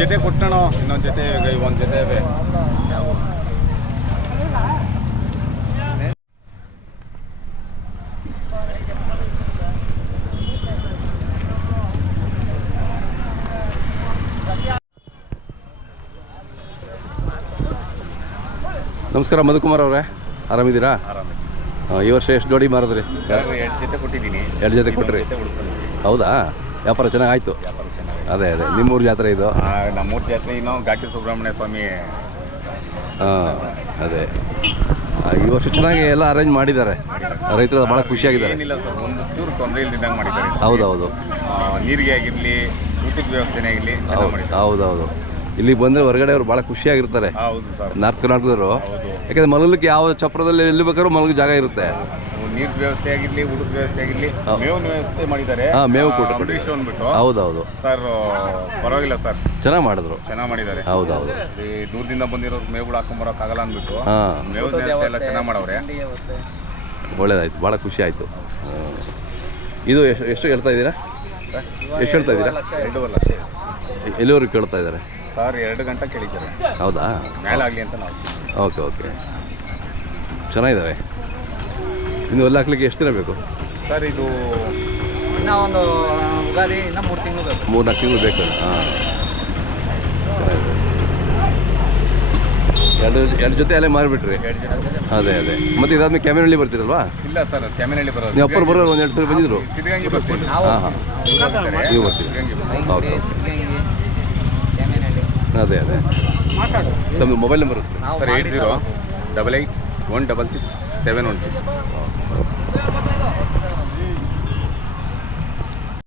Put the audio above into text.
ಜೊತೆ ಕೊಟ್ಟಣ ಇನ್ನೊಂದು ಜೊತೆ ಒಂದು ಜೊತೆ ನಮಸ್ಕಾರ ಮಧುಕುಮಾರ್ ಅವರೇ. ಆರಾಮಿದ್ದೀರಾ? ಈ ವರ್ಷ ಎಷ್ಟು ಜೋಡಿ ಮಾರಿದ್ರಿ? ಎರಡು ಜೊತೆ ಕೊಟ್ಟಿದ್ದೀನಿ. ಎರಡು ಜೊತೆ ಕೊಟ್ರಿ. ಹೌದಾ? ವ್ಯಾಪಾರ ಚೆನ್ನಾಗಿ ಆಯಿತು ವ್ಯಾಪಾರ ಅದೇ ಅದೇ. ನಿಮ್ಮೂರು ಜಾತ್ರೆ ಇದು? ನಮ್ಮೂರು ಜಾತ್ರೆ ಇನ್ನು ಘಾಟಿ ಸುಬ್ರಹ್ಮಣ್ಯ ಸ್ವಾಮಿ. ಹಾಂ ಅದೇ. ಈ ವರ್ಷ ಚೆನ್ನಾಗಿ ಎಲ್ಲ ಅರೇಂಜ್ ಮಾಡಿದ್ದಾರೆ. ರೈತರು ಭಾಳ ಖುಷಿಯಾಗಿದ್ದಾರೆ. ಏನಿಲ್ಲ ಸರ್ ಒಂದು ಚೂರು ತೊಂದರೆ ಇಲ್ದಿದ್ದಂಗೆ ಮಾಡಿದ್ದಾರೆ. ಹೌದು ಹೌದು ಆ, ನೀರಿಗೆ ಆಗಿರಲಿ ಊಟದ ವ್ಯವಸ್ಥೆನೇ ಆಗಿರಲಿ ಚೆನ್ನಾಗಿ ಹೌದು ಮಾಡಿದ್ದಾರೆ. ಹೌದು ಹೌದು ಇಲ್ಲಿ ಬಂದರೆ ಹೊರಗಡೆ ಅವರು ಭಾಳ ಖುಷಿಯಾಗಿರ್ತಾರೆ. ಹೌದು ಸರ್. ನಾರ್ತ್ ಕರ್ನಾಟಕದವರು. ಯಾಕಂದ್ರೆ ಮಲಗಲಿಕ್ಕೆ ಯಾವ ಚಪ್ರದಲ್ಲಿ ಎಲ್ಲಿ ಬೇಕಾದ್ರೂ ಮಲಗ ಜಾಗ ಇರುತ್ತೆ. ನೀರ್ ವ್ಯವಸ್ಥೆ ಆಗಿರ್ಲಿ ಊಟದ ವ್ಯವಸ್ಥೆ ಆಗಿರ್ಲಿ ಮೇವು ಮೇವಿನ ವ್ಯವಸ್ಥೆ ಮಾಡಿದ್ದಾರೆ. ಹಾ, ಮೇವು ಕೂಡ ಕೊಟ್ಟು ಅಂಬರೀಷ್ ಅಂದ್ಬಿಟ್ಟು ಹೌದು ಹೌದು ಸರ್ ಪರವಾಗಿಲ್ಲ ಸರ್. ಚೆನ್ನಾಗಿ ಮಾಡಿದ್ರು. ಚೆನ್ನಾಗಿ ಮಾಡಿದ್ದಾರೆ. ಹೌದು ಹೌದು ಈ ದೂರದಿಂದ ಬಂದಿರೋರು ಮೇವುಗಳು ಹಾಕೊಂಬರಕ್ ಆಗಲ್ಲ ಅಂದ್ಬಿಟ್ಟು. ಹಾಂ. ಮೇವು ವ್ಯವಸ್ಥೆ ಎಲ್ಲ ಚೆನ್ನಾಗಿ ಮಾಡವ್ರೆ. ಒಳ್ಳೇದಾಯ್ತು. ಭಾಳ ಖುಷಿ ಆಯಿತು. ಇದು ಎಷ್ಟು ಎಷ್ಟು ಹೇಳ್ತಾ ಇದ್ದೀರಾ? ಎಷ್ಟು ಹೇಳ್ತಾ ಇದ್ದೀರಾ? ಎರಡೂವರೆ ಲಕ್ಷ. ಎಲ್ಲಿವರೆಗೂ ಕೇಳ್ತಾ ಇದ್ದಾರೆ? ಸರ್ ಎರಡು ಗಂಟೆ ಕೇಳಿದ್ದಾರೆ. ಹೌದಾ? ಮೇಲಾಗಲಿ ಅಂತ ನಾವು. Okay okay. ಚೆನ್ನಾಗಿದ್ದಾವೆ ಇನ್ನು ಎಲ್ಲ ಹಾಕ್ಲಿಕ್ಕೆ ಎಷ್ಟು ದಿನ ಬೇಕು? ಸರ್ ಇದು ಇನ್ನ ಒಂದು ಇನ್ನ ಮೂರು ತಿಂಗಳು ಬೇಕು. ಮೂರು ನಾಲ್ಕು ತಿಂಗಳು ಬೇಕು ಹಾಂ. ಎರಡು ಎರಡು ಜೊತೆ ಅಲ್ಲೇ ಮಾರಿಬಿಟ್ರಿ? ಅದೇ ಅದೇ. ಮತ್ತೆ ಇದಾದ್ಮೇಲೆ ಕ್ಯಾಮೆರಲ್ಲಿ ಬರ್ತೀರಲ್ವಾ? ಇಲ್ಲ ಸರ್ ಕ್ಯಾಮಿನಲ್ಲಿ ಬರೋದು. ನೀವು ಅಪ್ಪರು ಬರೋರು ಒಂದು ಎರಡು ಸಲ ಬಂದಿದ್ರು ಹಾಂ ಹಾಂ. ನೀವು ಬರ್ತೀರಿ. ಓಕೆ ಅದೇ ಅದೇ. ತಮ್ಮದು mobile number sir. Eight zero double eight one double six seven one six